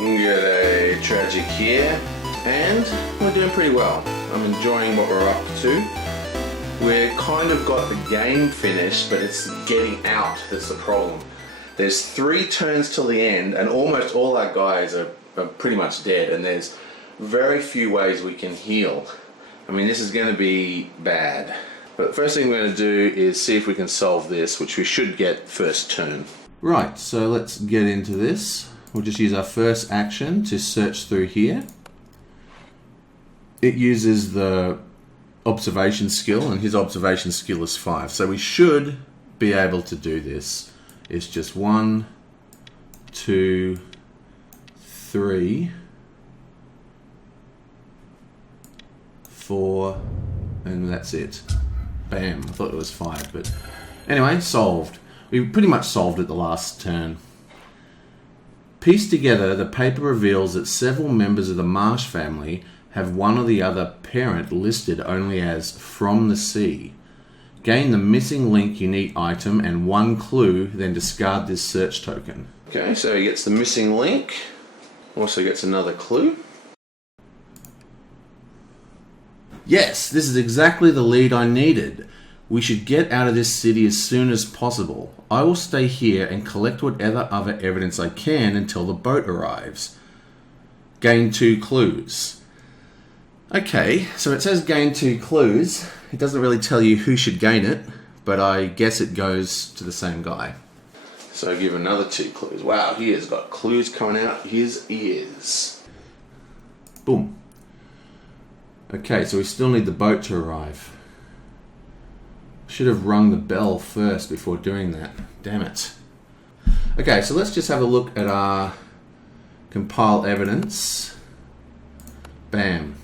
We get a tragic here, and we're doing pretty well. I'm enjoying what we're up to. We're kind of got the game finished, but it's getting out that's the problem. There's 3 turns till the end, and almost all our guys are pretty much dead, and there's very few ways we can heal. I mean, this is going to be bad. But the first thing we're going to do is see if we can solve this, which we should get first turn. Right, so let's get into this. We'll just use our first action to search through here. It uses the observation skill, and his observation skill is 5. So we should be able to do this. It's just 1, 2, 3, 4, and that's it. Bam, I thought it was 5, but anyway, solved. We pretty much solved it the last turn. Pieced together, the paper reveals that several members of the Marsh family have one or the other parent listed only as from the sea. Gain the missing link unique item and 1 clue, then discard this search token. Okay, so he gets the missing link, also gets another clue. Yes, this is exactly the lead I needed. We should get out of this city as soon as possible. I will stay here and collect whatever other evidence I can until the boat arrives. Gain 2 clues. Okay, so it says gain 2 clues. It doesn't really tell you who should gain it, but I guess it goes to the same guy. So give another 2 clues. Wow, he has got clues coming out his ears. Boom. Okay, so we still need the boat to arrive. Should have rung the bell first before doing that. Damn it. Okay, so let's just have a look at our compile evidence. Bam.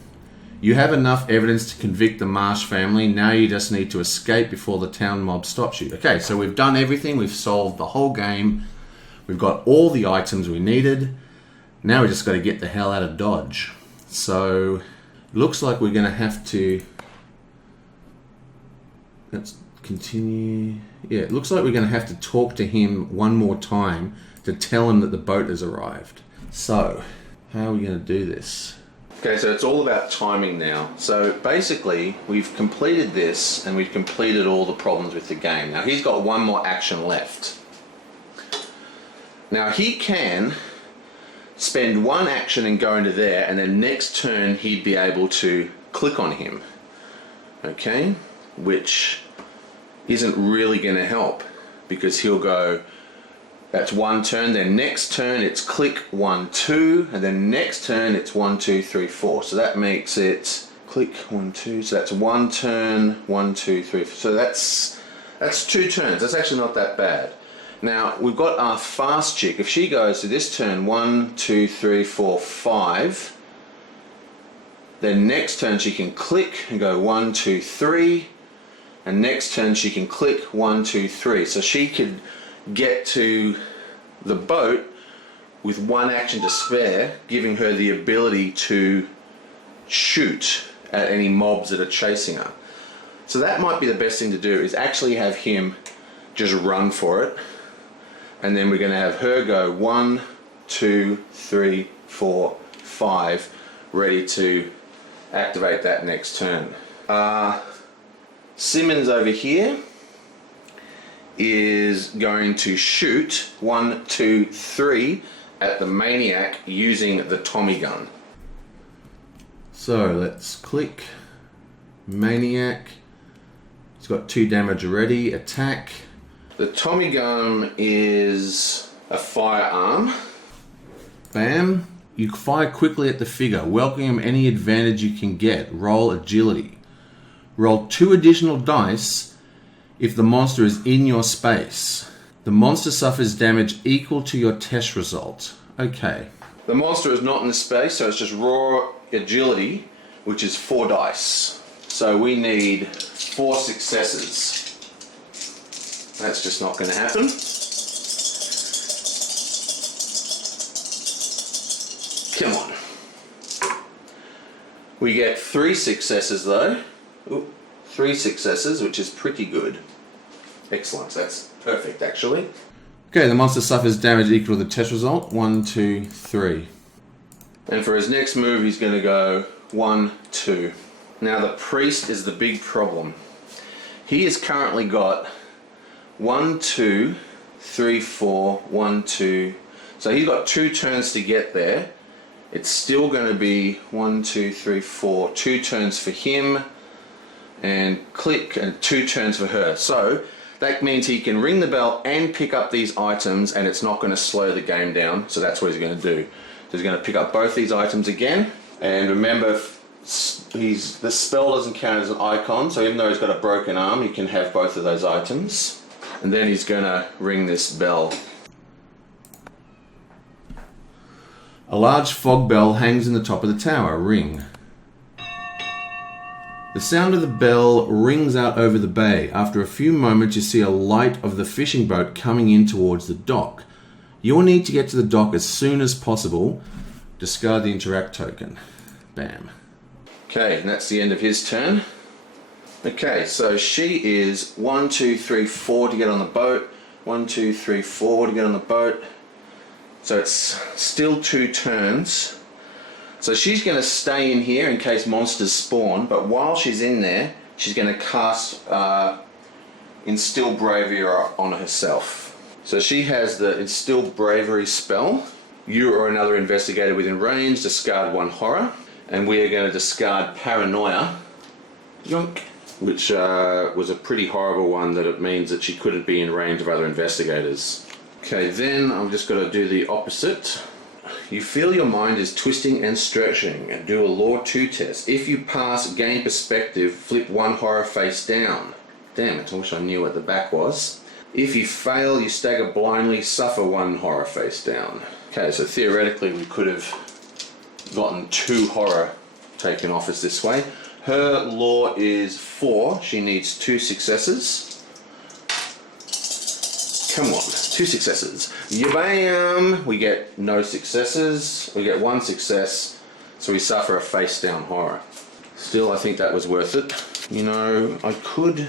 You have enough evidence to convict the Marsh family. Now you just need to escape before the town mob stops you. Okay, so we've done everything. We've solved the whole game. We've got all the items we needed. Now we just got to get the hell out of Dodge. So, looks like we're going to have to... Let's continue. Yeah, it looks like we're going to have to talk to him one more time to tell him that the boat has arrived. So, how are we going to do this? Okay, so it's all about timing now. So basically, we've completed this and we've completed all the problems with the game. Now he's got one more action left. Now he can spend 1 action and go into there, and then next turn he'd be able to click on him. Okay? Which isn't really going to help, because he'll go, that's 1 turn, then next turn it's click 1, 2, and then next turn it's 1, 2, 3, 4. So that makes it click 1, 2, so that's 1 turn, 1, 2, 3, 4. So that's 2 turns. That's actually not that bad. Now we've got our fast chick. If she goes to this turn 1, 2, 3, 4, 5, then next turn she can click and go 1, 2, 3. And next turn she can click 1, 2, 3. So she could get to the boat with 1 action to spare, giving her the ability to shoot at any mobs that are chasing her. So that might be the best thing to do, is actually have him just run for it. And then we're going to have her go 1, 2, 3, 4, 5, ready to activate that next turn. Simmons over here is going to shoot 1, 2, 3 at the maniac using the Tommy gun. So let's click maniac. He's got 2 damage already. Attack. The Tommy gun is a firearm. Bam. You fire quickly at the figure. Welcome any advantage you can get. Roll agility. Roll 2 additional dice if the monster is in your space. The monster suffers damage equal to your test result. Okay. The monster is not in the space, so it's just raw agility, which is 4 dice. So we need 4 successes. That's just not going to happen. Come on. We get 3 successes though. Ooh, 3 successes, which is pretty good. Excellent, that's perfect actually. Okay, the monster suffers damage equal to the test result. 1, 2, 3. And for his next move, he's going to go 1, 2. Now the priest is the big problem. He has currently got 1, 2, 3, 4, 1, 2. So he's got 2 turns to get there. It's still going to be 1, 2, 3, 4, 2 turns for him, and click, and 2 turns for her. So that means he can ring the bell and pick up these items, and it's not going to slow the game down. So that's what he's going to do. So he's going to pick up both these items again, and remember, the spell doesn't count as an icon, so even though he's got a broken arm, he can have both of those items. And then he's going to ring this bell. A large fog bell hangs in the top of the tower. Ring. The sound of the bell rings out over the bay. After a few moments, you see a light of the fishing boat coming in towards the dock. You'll need to get to the dock as soon as possible. Discard the interact token. Bam. Okay, and that's the end of his turn. Okay, so she is 1, 2, 3, 4 to get on the boat. 1, 2, 3, 4 to get on the boat. So it's still 2 turns. So she's going to stay in here in case monsters spawn, but while she's in there, she's going to cast Instill Bravery on herself. So she has the Instill Bravery spell. You or another investigator within range, discard 1 horror, and we are going to discard Paranoia, yonk, which was a pretty horrible one, that it means that she couldn't be in range of other investigators. Okay, then I'm just going to do the opposite. You feel your mind is twisting and stretching, and do a Law 2 test. If you pass, gain perspective, flip 1 horror face down. Damn it, I wish I knew what the back was. If you fail, you stagger blindly, suffer 1 horror face down. Okay, so theoretically we could have gotten 2 horror taken off us this way. Her Law is 4, she needs 2 successes. Come on, 2 successes. Yabam! We get no successes. We get 1 success, so we suffer a face down horror. Still, I think that was worth it. You know, I could...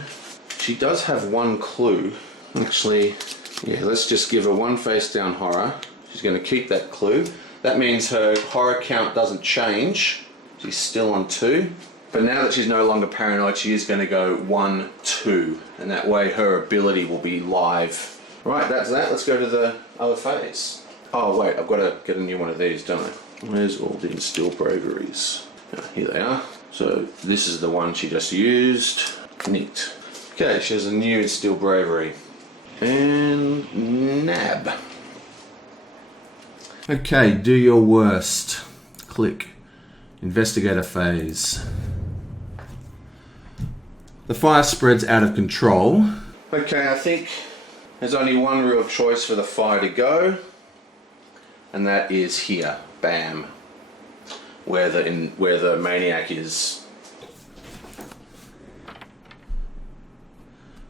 She does have 1 clue. Actually, yeah, let's just give her 1 face down horror. She's going to keep that clue. That means her horror count doesn't change. She's still on 2. But now that she's no longer paranoid, she is going to go 1, 2. And that way her ability will be live. Right, that's that. Let's go to the other phase. Oh wait, I've got to get a new one of these, don't I? Where's all the Instill Braveries? Here they are. So this is the one she just used. Neat. Okay, she has a new Instill Bravery. And nab. Okay, do your worst. Click. Investigator phase. The fire spreads out of control. Okay, I think there's only one real choice for the fire to go, and that is here. Bam. Where the maniac is.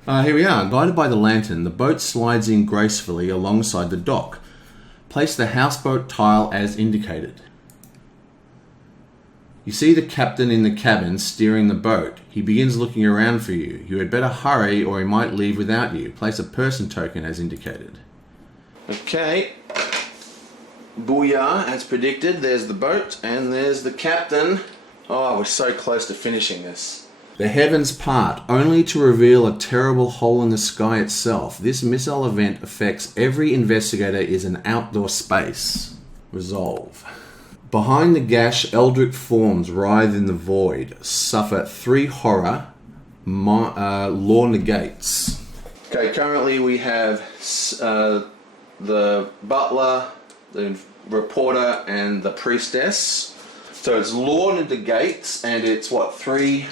Here we are. Guided by the lantern, the boat slides in gracefully alongside the dock. Place the houseboat tile as indicated. You see the captain in the cabin steering the boat. He begins looking around for you. You had better hurry or he might leave without you. Place a person token as indicated. Okay. Booyah, as predicted. There's the boat and there's the captain. Oh, we're so close to finishing this. The heavens part, only to reveal a terrible hole in the sky itself. This missile event affects every investigator is an outdoor space. Resolve. Behind the gash, eldritch forms writhe in the void. Suffer 3 horror. Law negates. Okay, currently we have the butler, the reporter, and the priestess. So it's law negates, and it's what, 3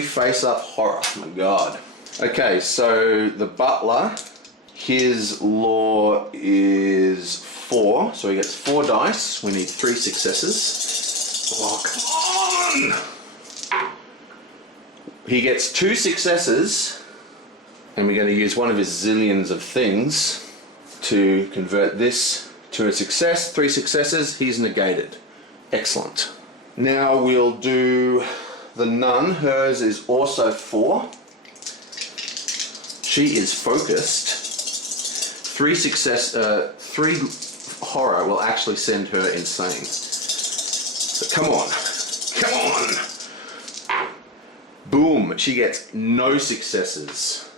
face-up horror. Oh my god. Okay, so the butler, his law is 4, so he gets 4 dice. We need 3 successes. Oh, come on! He gets 2 successes, and we're going to use one of his zillions of things to convert this to a success. 3 successes, he's negated. Excellent. Now we'll do the nun. Hers is also 4. She is focused. 3 horror will actually send her insane. So come on. Come on. Boom. She gets no successes.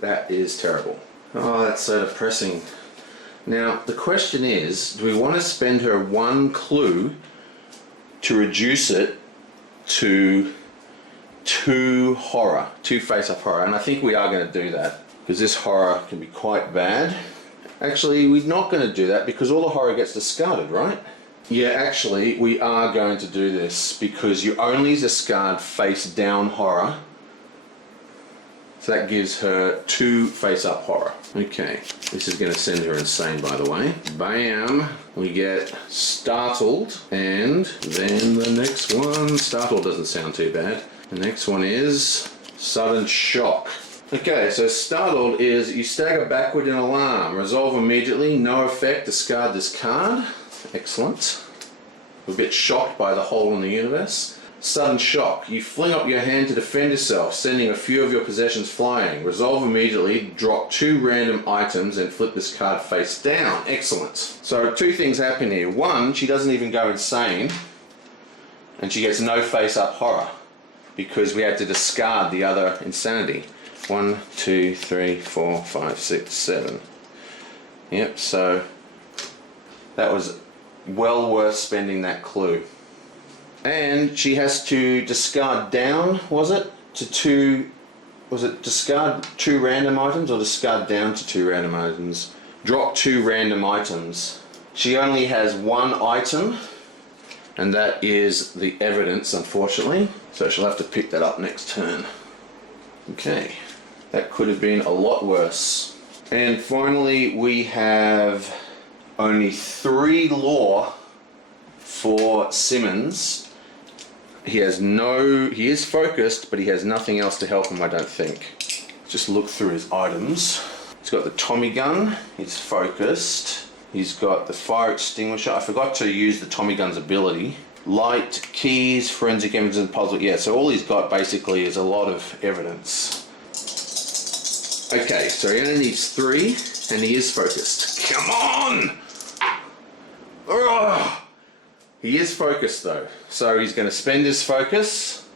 That is terrible. Oh, that's so depressing. Now, the question is, do we want to spend her one clue to reduce it to two face-up horror? And I think we are going to do that, because this horror can be quite bad. Actually, we're not going to do that because all the horror gets discarded, right? Yeah, actually, we are going to do this because you only discard face-down horror. So that gives her 2 face-up horror. Okay, this is going to send her insane, by the way. Bam! We get startled, and then the next one... Startled doesn't sound too bad. The next one is sudden shock. Okay, so startled is you stagger backward in alarm. Resolve immediately, no effect, discard this card. Excellent. We're a bit shocked by the hole in the universe. Sudden shock. You fling up your hand to defend yourself, sending a few of your possessions flying. Resolve immediately, drop 2 random items and flip this card face down. Excellent. So 2 things happen here. 1, she doesn't even go insane, and she gets no face-up horror because we had to discard the other insanity. 1, 2, 3, 4, 5, 6, 7. Yep, so that was well worth spending that clue. And she has to discard down, discard 2 random items or discard down to 2 random items? Drop 2 random items. She only has 1 item, and that is the evidence, unfortunately. So she'll have to pick that up next turn. Okay, that could have been a lot worse. And finally, we have only 3 lore for Simmons. He is focused, but he has nothing else to help him, I don't think. Just look through his items. He's got the Tommy gun, he's focused. He's got the fire extinguisher. I forgot to use the Tommy gun's ability. Light, keys, forensic evidence, and puzzle. Yeah, so all he's got basically is a lot of evidence. Okay, so he only needs 3, and he is focused. Come on! Ugh! He is focused though, so he's going to spend his focus,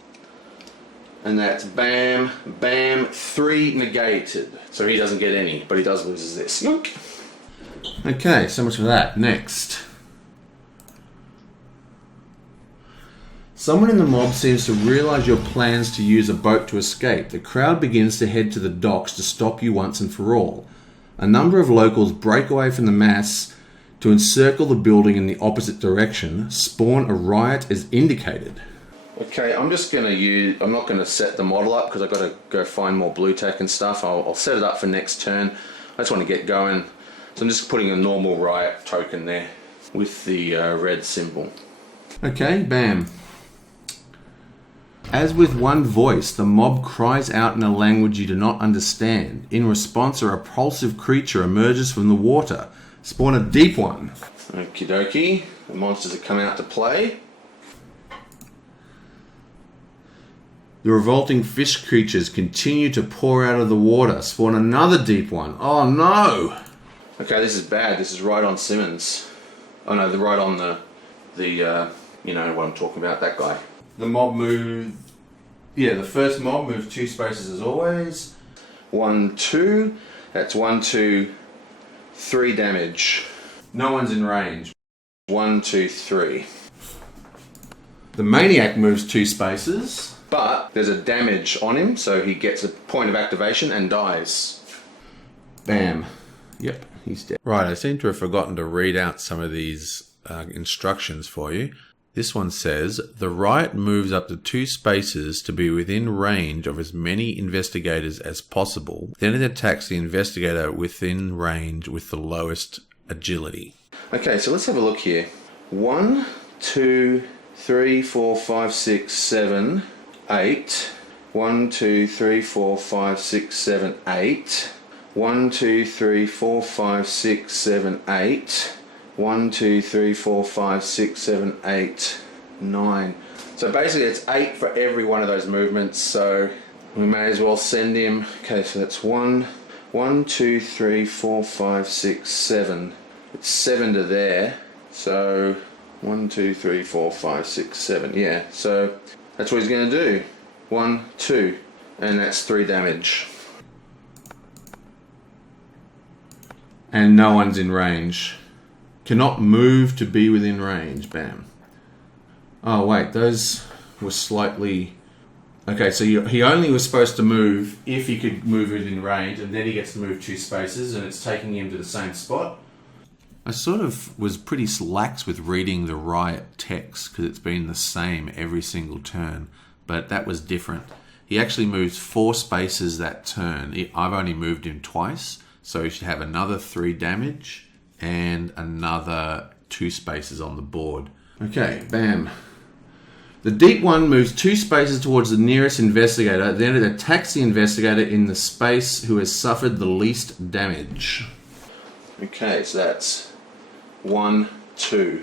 and that's bam, bam, 3 negated. So he doesn't get any, but he does lose this. Yoink. Okay, so much for that. Next. Someone in the mob seems to realise your plans to use a boat to escape. The crowd begins to head to the docks to stop you once and for all. A number of locals break away from the mass to encircle the building in the opposite direction. Spawn a riot as indicated. Okay, I'm not going to set the model up because I've got to go find more blue tack and stuff. I'll set it up for next turn. I just want to get going. So I'm just putting a normal riot token there with the red symbol. Okay, bam. As with one voice, the mob cries out in a language you do not understand. In response, a repulsive creature emerges from the water. Spawn a deep one. Okie dokie. The monsters are coming out to play. The revolting fish creatures continue to pour out of the water. Spawn another deep one. Oh no! Okay, this is bad. This is right on Simmons. Oh no, right on the you know what I'm talking about, that guy. The mob moved... Yeah, the first mob moved 2 spaces as always. 1, 2. That's 1, 2, 3 damage. No one's in range. 1, 2, 3. The maniac moves 2 spaces, but there's a damage on him, so he gets a point of activation and dies. Bam. Yep, he's dead. Right, I seem to have forgotten to read out some of these instructions for you. This one says, the riot moves up to 2 spaces to be within range of as many investigators as possible. Then it attacks the investigator within range with the lowest agility. Okay, so let's have a look here. 1, 2, 3, 4, 5, 6, 7, 8. 1, 2, 3, 4, 5, 6, 7, 8. 1, 2, 3, 4, 5, 6, 7, 8. 1, 2, 3, 4, 5, 6, 7, 8, 9. So basically it's 8 for every one of those movements, so we may as well send him. Okay, so that's 1, 2, 3, 4, 5, 6, 7. It's 7 to there. So 1, 2, 3, 4, 5, 6, 7. Yeah, so that's what he's going to do. 1, 2, and that's 3 damage. And no one's in range. Cannot move to be within range. Bam. Oh wait, those were slightly... Okay, so he only was supposed to move if he could move within range, and then he gets to move 2 spaces, and it's taking him to the same spot. I sort of was pretty lax with reading the riot text because it's been the same every single turn, but that was different. He actually moves 4 spaces that turn. I've only moved him twice, so he should have another 3 damage and another 2 spaces on the board. Okay, bam. The deep one moves 2 spaces towards the nearest investigator, then it attacks the investigator in the space who has suffered the least damage. Okay, so that's 1, 2.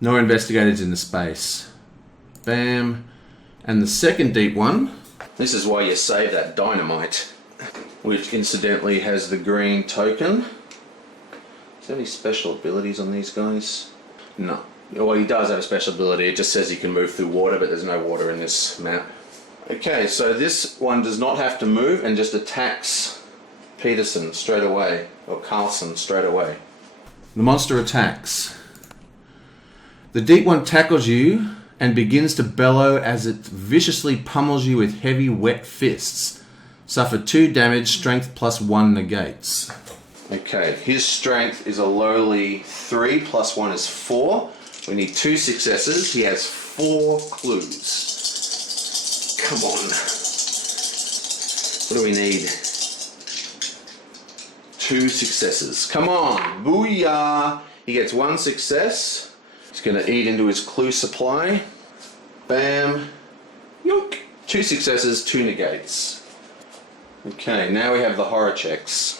No investigators in the space. Bam. And the second deep one, this is why you save that dynamite, which incidentally has the green token. Is there any special abilities on these guys? No. Well, he does have a special ability. It just says he can move through water, but there's no water in this map. Okay, so this one does not have to move and just attacks Peterson straight away, or Carlson straight away. The monster attacks. The deep one tackles you and begins to bellow as it viciously pummels you with heavy, wet fists. Suffer 2 damage, strength +1 negates. Okay, his strength is a lowly 3, +1 is 4. We need 2 successes. He has 4 clues. Come on. What do we need? 2 successes. Come on. Booyah. He gets 1 success. He's going to eat into his clue supply. Bam. Yoink. 2 successes, 2 negates. Okay, now we have the horror checks.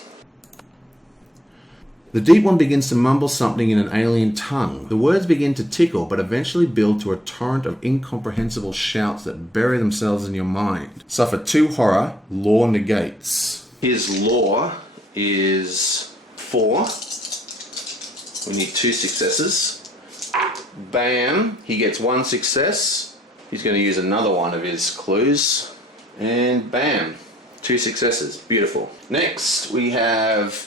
The deep one begins to mumble something in an alien tongue. The words begin to tickle, but eventually build to a torrent of incomprehensible shouts that bury themselves in your mind. Suffer 2 horror, law negates. His law is 4. We need 2 successes. Bam, he gets 1 success. He's going to use another one of his clues. And bam, 2 successes. Beautiful. Next, we have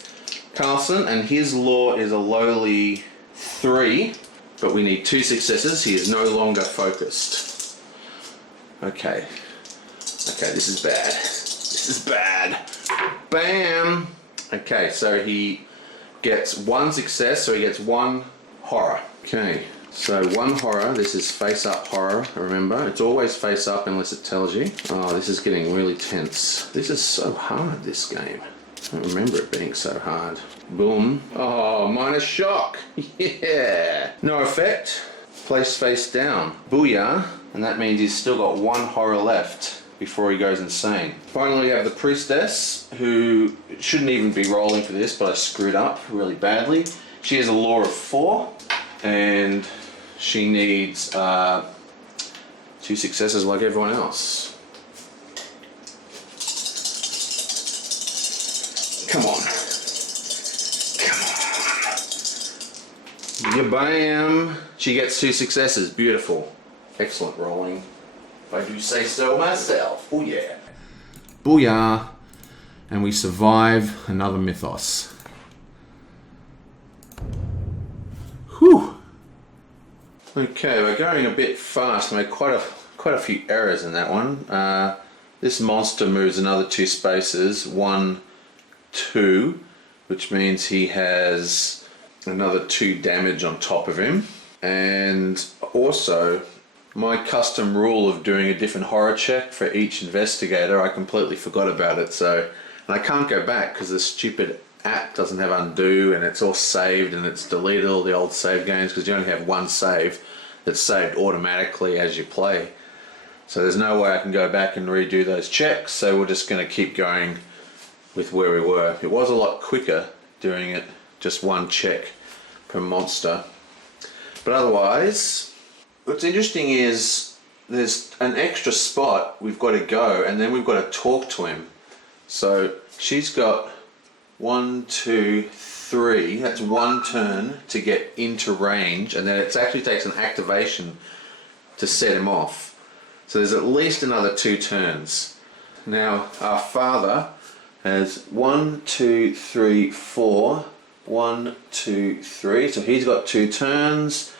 Carlson, and his law is a lowly 3, but we need 2 successes. He is no longer focused. Okay, this is bad. This is bad. Bam! Okay, so he gets 1 success, so he gets 1 horror. Okay, so 1 horror. This is face-up horror, remember. It's always face-up unless it tells you. Oh, this is getting really tense. This is so hard, this game. I don't remember it being so hard. Boom. Oh, minus shock. Yeah. No effect. Place face down. Booyah. And that means he's still got 1 horror left before he goes insane. Finally, we have the priestess, who shouldn't even be rolling for this, but I screwed up really badly. She has a law of 4, and she needs 2 successes like everyone else. Come on. Come on. Bam. She gets 2 successes. Beautiful. Excellent rolling. If I do say so myself. Oh yeah. Booyah. And we survive another mythos. Whew. Okay, we're going a bit fast. I made quite a few errors in that one. This monster moves another 2 spaces. 1, 2, which means he has another 2 damage on top of him. And also, my custom rule of doing a different horror check for each investigator, I completely forgot about it. So, and I can't go back because the stupid app doesn't have undo, and it's all saved, and it's deleted all the old save games because you only have 1 save that's saved automatically as you play. So there's no way I can go back and redo those checks. So we're just going to keep going with where we were. It was a lot quicker doing it just 1 check per monster. But otherwise, what's interesting is there's an extra spot we've got to go, and then we've got to talk to him. So she's got 1, 2, 3, that's 1 turn to get into range, and then it actually takes an activation to set him off. So there's at least another 2 turns. Now our father has 1, 2, 3, 4. 1, 2, 3. So he's got 2 turns.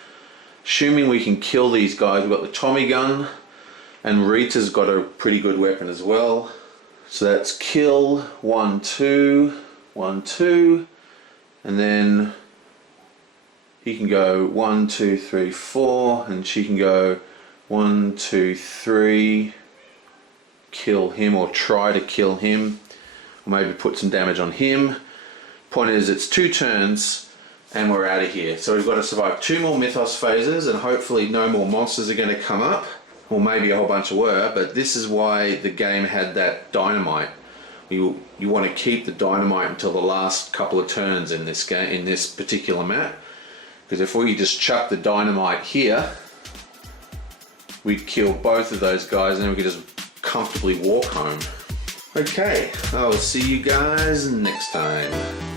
Assuming we can kill these guys, we've got the Tommy gun, and Rita's got a pretty good weapon as well. So that's kill, 1, 2, 1, 2, and then he can go 1, 2, 3, 4, and she can go 1, 2, 3, kill him or try to kill him, or maybe put some damage on him. Point is, it's 2 turns and we're out of here. So we've got to survive 2 more Mythos phases, and hopefully no more monsters are going to come up. Well, maybe a whole bunch were, but this is why the game had that dynamite. You want to keep the dynamite until the last couple of turns in this game, in this particular map, because if we just chuck the dynamite here, we'd kill both of those guys and then we could just comfortably walk home. Okay, I'll see you guys next time.